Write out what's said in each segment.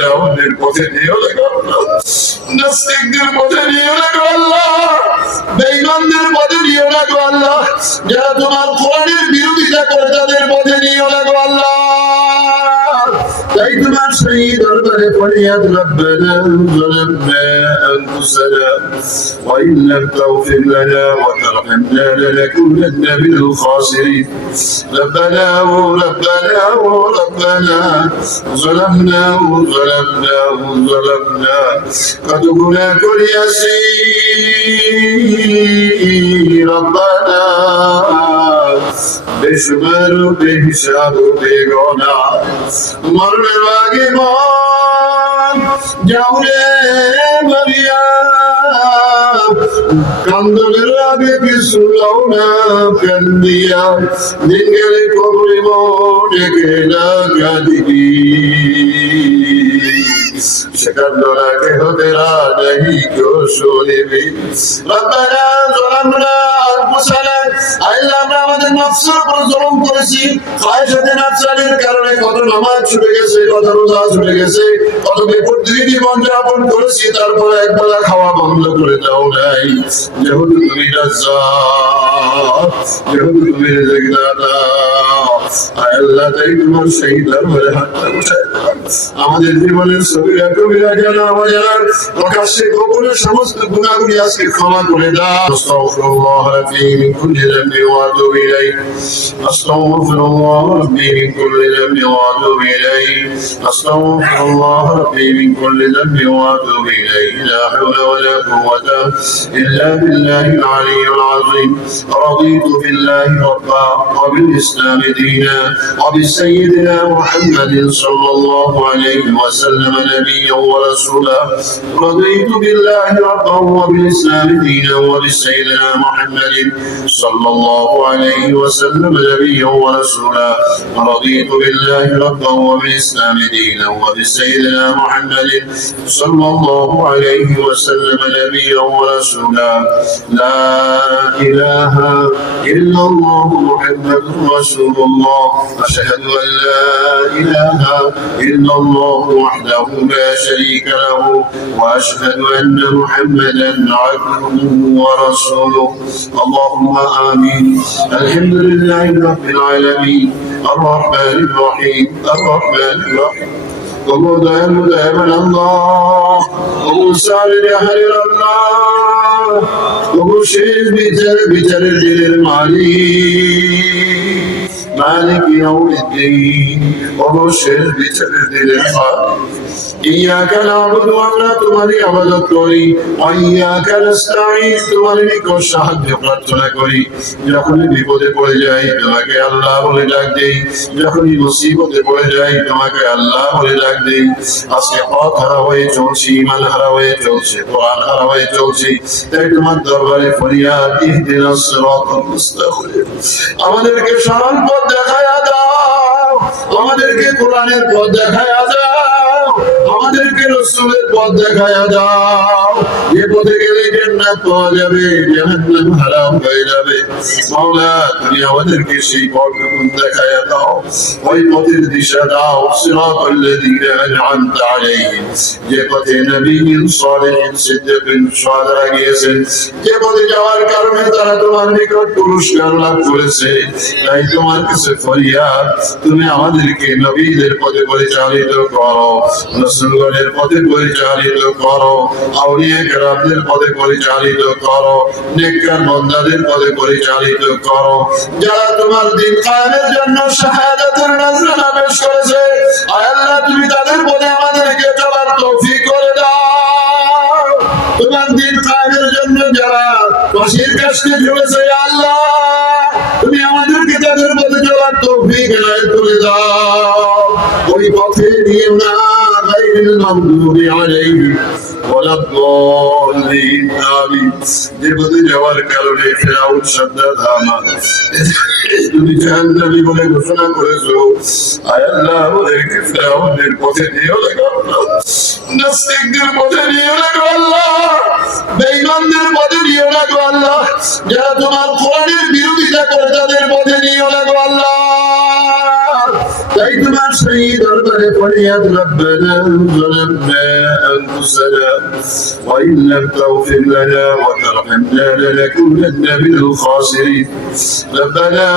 ফেরাউনের পথে নিও না গো আল্লাহ, নাস্তিকদের পথে নিও না গো আল্লাহ, বেঈমানদের পথে নিও না গো আল্লাহ, যারা তোমার কোরআনের বিরোধিতা করে তাদের পথে নিও না গো আল্লাহ। তাই তোমার সেই দরবারে ফরিয়াদ, রব্বানা যালামনা আনফুসানা ওয়া ইন লাম তাগফির লানা ওয়া তারহামনা লানাকুনান্না মিনাল খাসিরিন। রব্বানা যালামনা কত গুনাহ করিয়াছি রব্বানা, বেশুমার বেহিসাব বেগনা, মরণের আগে মন যাও রে মারিয়া, কান্দনের আগে কিছু লাও না কান্দিয়া, দিন গেলে কবরে মন একেলা কাঁদিবি, সেকান্দনা কেহ তেরা নাহি কেউ শুনিবি। রব্বানা যালামনা আনফুসানা, আল্লাহ আমরা আমাদের নফসের উপর জুলুম করেছি, খায়সাতে নফসানির কারণে কত নামাজ ছুটে গেছে, কত রোজা ছুটে গেছে, কত বেপরদিন জীবন যাপন করেছি, তারপরে একবেলা খাওয়া বন্ধ করে দাও নাই। যেহেতু তুমি রাজ্জাক, যেহেতু তুমি রিজিক দাতা, আল্লাহ তাই তোমার সেই দরবারে হাতটা উঠায় আমাদের জীবনের সগীরা কবিরা জানা অজানা প্রকাশ্যে গোপনে সমস্ত গুনাহগুলি আজকে ক্ষমা করে দাও। আস্তাগফিরুল্লাহ রাব্বি মিন কুল্লি যামবি ওয়া আতুবু ইলাইহি, আস্তাগফিরুল্লাহ রাব্বি মিন কুল্লি যামবি ওয়া আতুবু ইলাইহি, আস্তাগফিরুল্লাহ রাব্বি মিন কুল্লি যামবি ওয়া আতুবু ইলাইহি, লা হাওলা ওয়া লা কুওয়াতা ইল্লা বিল্লাহিল আলিয়্যিল আযীম। রাদিতু বিল্লাহি রাব্বা ওয়া বিল ইসলামি দীনা ওয়া বিসাইয়্যিদিনা মুহাম্মাদিন সাল্লাল্লাহু আলাইহি ওয়া সাল্লাম নাবিয়্যান ওয়া রাসূলা। রাদিতু বিল্লাহি রাব্বান ওয়া বিল ইসলামি দীনা ওয়া বিসাইয়্যিদিনা মুহাম্মাদিন সাল্লাল্লাহু আলাইহি ওয়া সাল্লাম নাবিয়্যান ওয়া রাসূলা। রাদিতু বিল্লাহি রাব্বান ওয়া বিল ইসলামি দীনা ওয়া বিসাইয়্যিদিনা মুহাম্মাদিন সাল্লাল্লাহু আলাইহি ওয়া সাল্লাম নাবিয়্যান ওয়া রাসূলা। লা ইলাহা ইল্লাল্লাহ মুহাম্মাদুর রাসূলুল্লাহ। আশহাদু আন লা ইলাহা ইল্লাল্লাহ ওয়াহদাহু লা শারীকা লাহু ওয়া আশহাদু আন্না মুহাম্মাদান আবদুহু ওয়া রাসূলুহু। আল্লাহুম্মা আমিন। আলহামদুলিল্লাহি রাব্বিল আলামিন আর রাহমানির রহিম আর রাহমানির রহিম। ওগো দয়ালু দয়াবান আল্লাহ, ওগো সালিহানের আল্লাহ, ওগো শেষ বিচারের দিনের মালিক, মালিক ইয়াউমিদ্দিন, ওগো শেষ বিচারের দিনের মালিক। ইয়াকা না'বুদু, আমরা তোমারই ইবাদত করি, ওয়া ইয়াকা নাস্তাঈন, তোমার নিকট সাহায্য প্রার্থনা করি। যখনই বিপদে পড়ে যাই তোমাকে আল্লাহ বলে ডাক দেই, যখনই মুসিবতে পড়ে যাই তোমাকে আল্লাহ বলে ডাক দেই। আজকে পথ হারা হয়ে চলছি, ঈমান হারা হয়ে চলছে, কোরআন হারা হয়ে চলছি, তাই তোমার দরবারে ফরিয়াদ, ইহদিনাস সিরাতাল মুস্তাকিম, আমাদেরকে সরল পথ দেখায়া দাও, আমাদেরকে কোরআনের পথ দেখায়া দাও, আমাদেরকে রাসূলের পথ দেখায়া দাও। যে পথে গেলে জান্নাত পাওয়া যাবে, জাহান্নাম হারাম হয়ে যাবে। মাওলা তুমি আমাদেরকে সেই পথটুকু দেখায়া দাও, ওই পথের দিশা দাও। সিরাতাল্লাযীনা আন'আমতা আলাইহিম, যে পথে নবীয়্যিন সালিহিন সিদ্দীকিন শুহাদা গিয়েছেন, যে পথে যাওয়ার কারণে তারা তোমার নিকট পুরস্কার লাভ করেছে। তাই তোমার কাছে ফরিয়াদ, তুমি আমাদেরকে নবীদের পথে পরিচালিত করো, রাসূলগণের পথে পরিচালিত করো, আউলিয়া কেরামদের পথে পরিচালিত করো, নেককার বান্দাদের পথে পরিচালিত করো। যারা তোমার দ্বীন কায়েমের জন্য শাহাদাতের নজরানা পেশ করেছে, আয় আল্লাহ তুমি তাদের পথে আমাদেরকে চলার তৌফিক করে দাও। তোমার দ্বীন কায়েমের জন্য যারা ফাঁসির কাস্টে ঝুলেছে, আল্লাহ তুমি আমাদেরকে তাদের পথে চলার তৌফিক এনায়েত করে দাও। ওই পথে নিয়ে না গায়রিল মাগদুবি আলাইহিম ওয়ালা দাল্লিন, আমিন। যে পথে যাওয়ার কারণে ফিরআউন সাদ্দাত হামান তুমি জাহান্নামী বলে ঘোষণা করেছো, আয় আল্লাহ আমাদেরকে ফিরআউনের পথে নিও না গো আল্লাহ, নাস্তিকদের পথে নিও না গো আল্লাহ, বেঈমানদের পথে নিও না গো আল্লাহ, যারা তোমার কোরআনের বিরোধিতা করে তাদের পথে নিও না গো আল্লাহ। তাই তোমার সেই দরবারে ফরিয়াদ রব্বানা যালামনা আনফুসানা ওয়া ইন লাম তাগফির লানা ওয়া তারহামনা লানাকুনান্না মিনাল খাসিরিন রব্বানা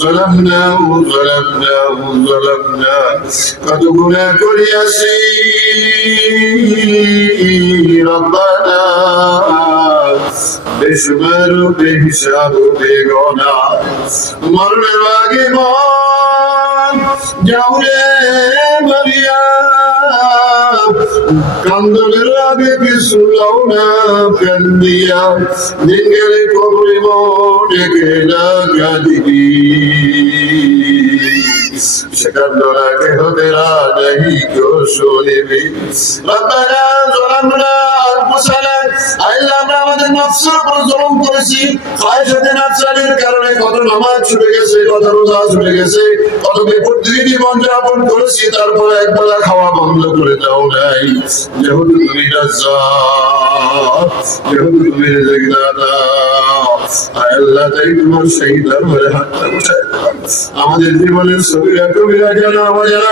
ظلمنا কত গুনাহ করিয়াছি রব্বানা বেশুমার বেহিসাব বেগনা মরণের আগে মন যাওরে মারিয়া কান্দনের আগে কিছু লাও না কান্দিয়া দিন গেলে কবরে মনে গেলা কাঁদিবি সেকান্দনা কেহ তেরা নাহি কেউ শুনিবি রব্বানা যালামনা আনফুসানা আল্লাহ আমরা আমাদের নফসের উপর জুলুম করেছি খায়সাতে নফসের কারণে কত নামাজ ছুটে গেছে কত রোজা ছুটে গেছে কত বিপত্তি জীবন যাপন করেছি তারপর একবেলা খাওয়া বন্ধ করে দাও নাই যেহেতু তুমি রাজ্জাক যেহেতু তুমি রিজিক দাতা আল্লাহ তাই তোমার সেই দরবারে হাতটা উঠায় আমাদের জীবনের সবিরা কবিরা যেন আমাদের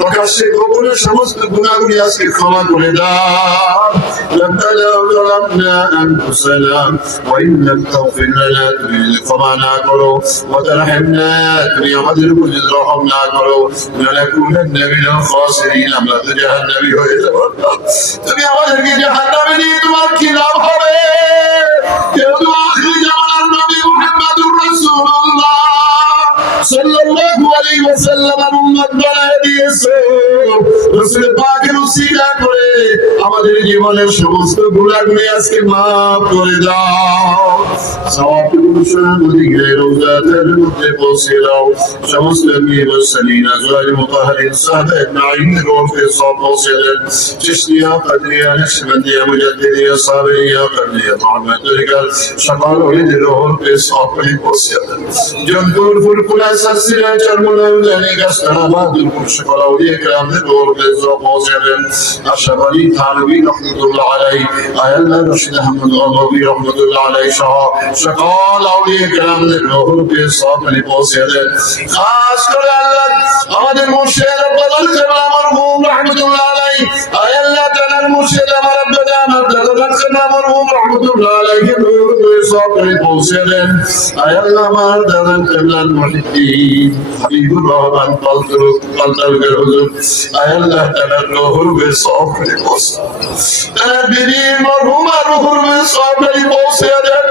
প্রকাশ্যে গোপনে সমস্ত গুনাহগুলি আজকে ক্ষমা করে দাও রব্বানা যালামনা আনফুসানা ওয়া ইন লাম তাগফির লানা তুমি ক্ষমা না করো ওয়া তারহামনা তুমি আমাদের উপর যদি রহম না করো লানাকুনান্না মিনাল খাসিরিন আমরা তো জাহান্নামী হয়ে যাব তুমি আমাদেরকে জাহান্নামে নিয়ে তোমার কি লাভ হবে যেহেতু আখির জামানার নবী মুহাম্মদুর রাসূলুল্লাহ সাল্লাল্লাহু আলাইহি ওয়াসাল্লামের উম্মত বানায় দিয়েছে রাসূল পাকের উসিলা করে আমাদের জীবনের সমস্ত গুনাহগুলি আজকে maaf করে দাও সওয়াবটুকু নদীকে রওজাতের মধ্যে পৌঁছে দাও সমস্ত নবী মুরসালিন আজওয়াজ মুতাহহারিন সাহাবায়ে নাঈমের রূহে সব পৌঁছে দেন চিশতিয়া কাদরিয়া নকশবন্দিয়া মুজাদ্দিদিয়া সাবেরিয়া কাদরিয়া মুহাম্মদিয়া সকল ওলিদের রূহে সব পৌঁছে দেন জনপুর ফুরকুলা سلسلة المنام ذلك السلامات المرشق الأولياء كرام ذكر بالزرق وسلم أشرف علي ثانوي رحمة الله عليه آية الله رشيد أحمد غضبي رحمة الله عليه شقال الأولياء كرام ذكر بالصاف لبوسيلم خاص كل الله আমাদের মুর্শিদ রব্বাল কালাম মরহুম রাহমাতুল্লাহ আলাইহি আয় আল্লাহ তাআলার মুর্শিদ আমার রব্বানা আমার দাদার কালাম মরহুম রাহমাতুল্লাহ আলাইহি সব করে পৌঁছে দেন আয় আল্লাহ আমার দাদার কালাম মুহিদ্দিন হাবিবুর রহমান পালতালুকের হুজুর আয় আল্লাহ তাআলার রূহে সব করে পৌঁছে তার বীর মরহুম রূহে সব করে পৌঁছে দেন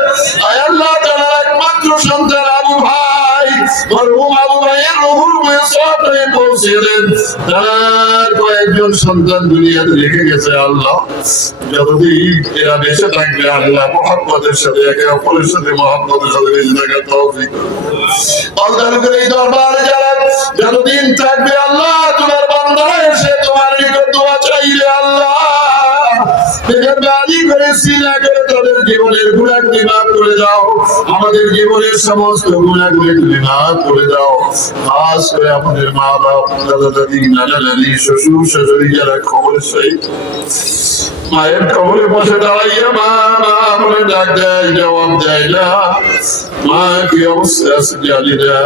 আয় আল্লাহ তাআলার একমাত্র সন্তান আবু ভাই মরহুম আবু ভাইয়ের রূহে সব করে পৌঁছে দেন তার কয়েকজন সন্তান দুনিয়াতে রেখে গেছে আল্লাহ যতদিন এরা বেঁচে থাকবে আল্লাহ মুহাম্মদের সাথে একে অপরের সাথে মুহাম্মদের সাথে বেঁচে থাকার তৌফিক আল্লাহর এই দরবারে যারা যতদিন থাকবে আল্লাহ তোমার বান্দা এসে তোমার নিকট দোয়া চাইলে আল্লাহ মেহেরবানি করে সিনা করে তাদের জীবনের গুনাহগুলি মাফ করে দাও আমাদের জীবনের সমস্ত গুনাহগুলি তুমি মাফ করে দাও খাস করে আমাদের মা বাপ দাদা দাদি নানা নানি শ্বশুর শাশুড়ি যারা খবরের সহিত মায়ের কবরে বসে দাঁড়াইয়া মা মা বলে ডাক দেয় জবাব দেয় না মা কি অবস্থা আছে জানি না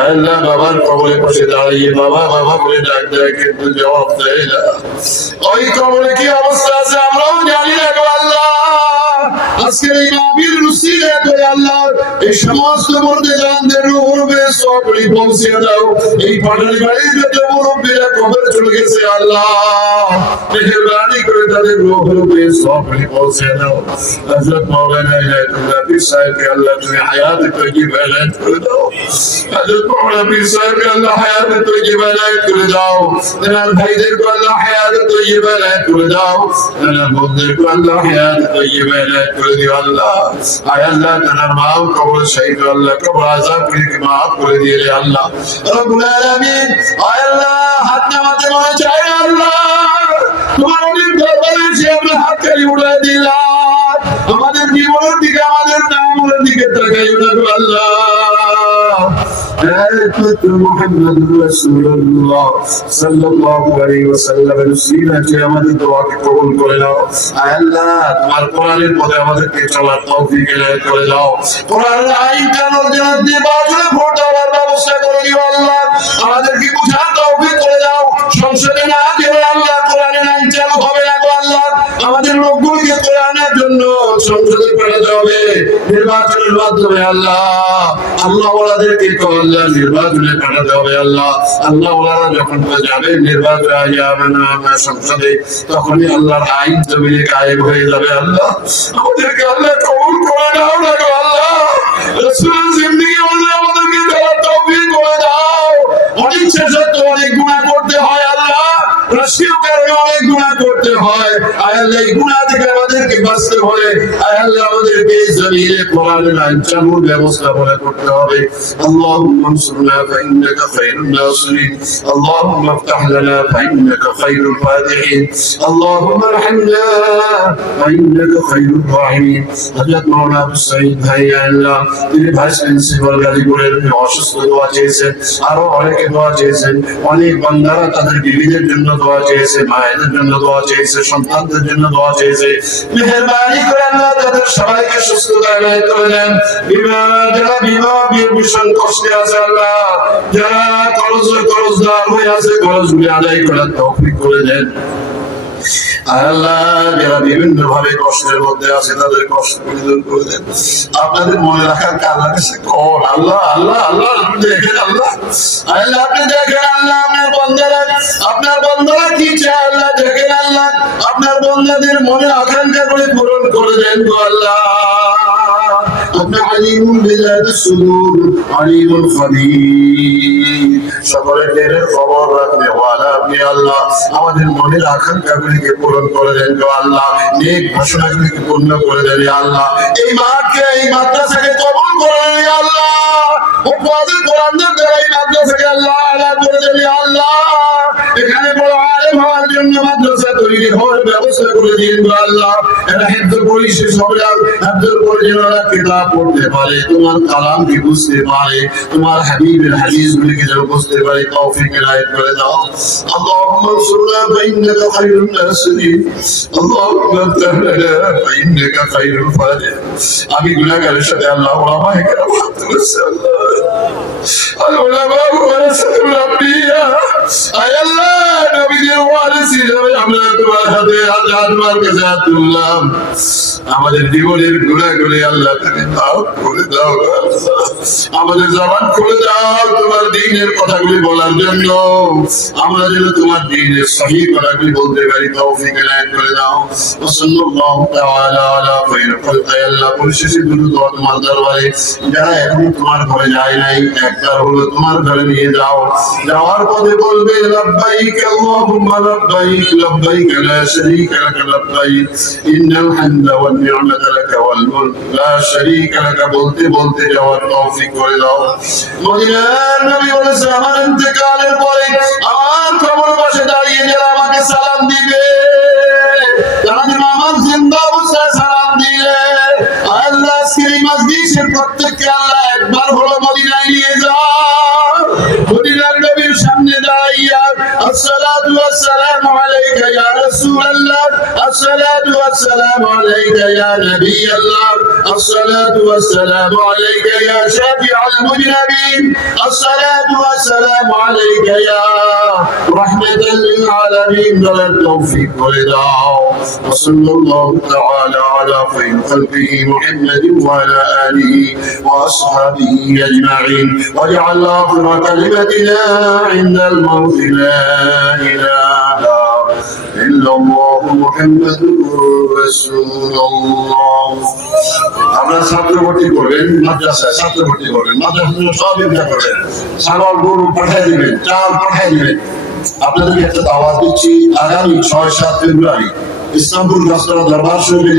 আল্লাহ বাবার কবরে বসে দাঁড়িয়ে বাবা বাবা বলে ডাক দেয় কিন্তু জবাব দেয় না ওই কবরে কি অবস্থা আছে আমরাও জানি না গো আল্লাহ আজকের এই নবীর রুসিলে করে আল্লাহ এই সমস্ত মুর্দেগানদের রূহে সবরি পৌঁছে দাও এই পাটালি বাড়ির যত মুরব্বীরা কবরে চলে গেছে আল্লাহ মেহেরবানি করে তাদের রূহে সবরি পৌঁছে দাও হযরত মাওলানা ইনায়াতুল্লাহ পীর সাহেবকে আল্লাহ তুমি হায়াত তৈয়বা এনায়েত করে দাও হযরত মাওলানা পীর সাহেবকে আল্লাহ হায়াত তৈয়বা এনায়েত করে দাও তেনার ভাইদেরকে আল্লাহ হায়াত তৈয়বা এনায়েত করে দাও তেনার বোনদেরকে আল্লাহ হায়াত তৈয়বা এনায়েত করে দিও আল্লাহ আয় আল্লাহ তেনার মাও কবর শহীদ আল্লাহ কবর আযাব থেকে মাফ করে দিয়ে রে আল্লাহ রব্বুল আলামিন আয় আল্লাহ হাত নামাতে মনে চাই আল্লাহ তোমার অনেক দরবারে এসে আমরা হাত খালি উড়াই দিলাম আমাদের জীবনের দিকে আমাদের নামের দিকে তাকাইও না গো আল্লাহ একমাত্র মুহাম্মদুর রাসূলুল্লাহ সাল্লাল্লাহু আলাইহি ওয়াসাল্লামের উসিলাতে আমাদের দোয়াকে কবুল করে নাও। আয় আল্লাহ, তোমার কোরআনের পথে আমাদেরকে চলার তৌফিক এনায়েত করে দাও। কোরআনের আইন কানুন জানাতে বাজলে ভোট দেওয়ার ব্যবস্থা করে দিও আল্লাহ। আমাদেরকে বুঝার তৌফিক করে দাও। সংসদে না গেলে আল্লাহ কোরআনের আইন চালু হবে না গো আল্লাহ। আমাদের লোকগুলিকে কোরআনের জন্য সংসদে পাঠাতে হবে নির্বাচনের মাধ্যমে আল্লাহ। আল্লাহ ওয়ালাদেরকে আল্লাহ নির্বাচনে পাঠাতে হবে আল্লাহ। আল্লাহ ওয়ালারা যখন যাবে নির্বাচনে যাবে না আমরা সংসদে, তখনই আল্লাহর আইন জমিনে কায়েম হয়ে যাবে আল্লাহ। আমাদেরকে আল্লাহ কবুল করে নাও না গো আল্লাহ। রাসূলের জিন্দেগি অনুযায়ী আমাদেরকে দেওয়ার তৌফিক করে দাও। অনিচ্ছা সত্ত্বেও অনেক গুনাহ করতে হয় আল্লাহ, রাষ্ট্রীয় কারণে অনেক গুনাহ করতে হয়। আয় আল্লাহ, এই গুনাহ থেকে আমাদেরকে বাঁচতে হলে আয় আল্লাহ আমাদেরকে জমিনে কোরআনের আইন চালুর ব্যবস্থা করে করতে হবে। اللهم انصرنا فإنك خير الناصرين، اللهم افتح لنا فإنك خير الفاتحين، اللهم ارحمنا فإنك خير الراحمين। হযরত মাওলানা আবু সাঈদ ভাই আল্লাহ, তিনি ভাইস প্রিন্সিপাল গাজীপুরের অসুস্থ দোয়া চেয়েছেন, আরো অনেকে দোয়া চেয়েছেন। অনেক বান্দারা তাদের বিবিদের জন্য দোয়া চেয়েছে, মায়েদের জন্য দোয়া চেয়েছে, সন্তানদের জন্য দোয়া চেয়েছে। মেহেরবানি করে আল্লাহ তাদের সবাইকে সুস্থতা এনায়েত করে দেন। যারা ভীষণ কষ্টে আছে আল্লাহ, যারা করজদার হয়ে আছে, করজগুলি আদায় করার তৌফিক করে দেন আল্লাহ। যারা বিভিন্ন ভাবে কষ্টের মধ্যে আছে তাদের কষ্ট দূর করে দেন। আপনাদের মনে রাখার আল্লাহর কাছে কোন আল্লাহ আল্লাহ আল্লাহ আপনি দেখেন আল্লাহ, আল্লাহ আপনি দেখেন আল্লাহ। আপনার বন্দারা কি চায় আল্লাহ দেখেন আল্লাহ। আপনার বন্দাদের মনে আকাঙ্ক্ষা করে পূরণ করে দেন গো আল্লাহ। আপনি আলিমুন বিযাতিস সুদূর, আলিমুল খবীর, সকলের দিনের খবর রাখতে ওয়ালা আপনি আল্লাহ। আমাদের মনের আকাঙ্ক্ষাগুলিকে পূরণ করে দেন গো আল্লাহ। নেক ঘোষণাগুলিকে পূর্ণ করে দেন আল্লাহ। এই মাঠকে, এই মাদ্রাসাকে কবুল করে নেন আল্লাহ। উপবাদের কোরআনের দ্বারা এই মাদ্রাসাকে আল্লাহ আল্লাহ করে দেন আল্লাহ। এখানে বড় আলেম হওয়ার জন্য মাদ্রাসা তৈরি হওয়ার ব্যবস্থা করে দিন গো আল্লাহ। এরা হিফজ পড়িছে, সবাই হিফজ পড়ে যেন কিতাব পড়তে পারে, তোমার কালামকে বুঝতে পারে, তোমার হাবিবের হাদিসগুলিকে যেন বুঝতে পারে, তৌফিক এনায়েত করে দাও। اللهم انصرنا فإنك خير الناصرين، اللهم افتح لنا فإنك خير الفاتحين। আমি গুনাহগারের সাথে আল্লাহ ওলামায়ে কেরাম হাত তুলেছে আল্লাহ। العلماء ورثة الأنبياء، আয় আল্লাহ নবীদের ওয়ারিস হিসেবে আমরা তোমার হাতে তোমার কাছে হাত তুললাম। আমাদের জীবনের গুনাহগুলি আল্লাহ তুমি মাফ করে দাও। আমাদের জবান খুলে দাও তোমার দ্বীনের কথাগুলি বলার জন্য। আমরা যেন তোমার দ্বীনের সহিহ কথাগুলি বলতে পারি, তৌফিক এনায়েত করে দাও। সাল্লাল্লাহু তাআলা আলা খায়রি খালকি। আল্লাহ পরিশেষে দুরূদ ও তোমার দরবারে যারা এখনো তোমার ঘরে যায় নাই, একবার হলো তোমার ঘরে নিয়ে যাও। যাওয়ার পথে বলবে লাব্বাইক আল্লাহুম্মা লাব্বাইক, লাব্বাইক লা শারীকা লাক লাব্বাইক, ইন্নাল হামদা ওয়ান নি'মাতা লাক ওয়াল মুলক লা শারীকা লাক। বলতে বলতে যাওয়ার তৌফিক করে দাও। মদিনার নবী বলেছে আমার ইন্তেকালের পরে আমার কবর পাশে দাঁড়িয়ে যারা আমাকে সালাম দিবে, যারা যেন আমার জিন্দা অবস্থায় সালাম দিলে আল্লাহ আজকের এই মজলিসের প্রত্যেককে আল্লাহ একবার হলো মদিনায় নিয়ে যাও। মদিনার নবীর সামনে দাঁড়িয়ে আসসালাতু ওয়াসসালামু আলাইকা ইয়া রাসূলুল্লাহ, আসসালাতু ওয়াসসালামু আলাইকা ইয়া নবিয়াল্লাহ, আসসালাতু ওয়াসসালামু আলাইকা ইয়া শাফিউল মুজরিমিন, আসসালাতু ওয়াসসালামু আলাইকা ইয়া রাহমাতাল লিল আলামিন। বলার তৌফিক করে দাও। সাল্লাল্লাহু তাআলা আলা খায়রি খালকিহি মুহাম্মাদিন ওয়া আলা আলিহি ওয়া আসহাবিহি আজমাইন। ওয়াজআল আখিরা কালিমাতিনা ইনদাল মাউত লা ইলাহা ইল্লাল্লাহু মুহাম্মাদুর রাসূলুল্লাহ। আমরা ছাত্র ভর্তি করবেন মাদ্রাসায়, ছাত্র ভর্তি করবেন মাদ্রাসায়, সব ইনকাম করবেন, ছাগল গরু পাঠিয়ে দিবেন, চাল পাঠিয়ে দিবেন। আপনাদেরকে একটা দাওয়াত দিচ্ছি, আগামী ৬-৭ ফেব্রুয়ারি ইসলামপুর গাছতলা দরবার শরীফে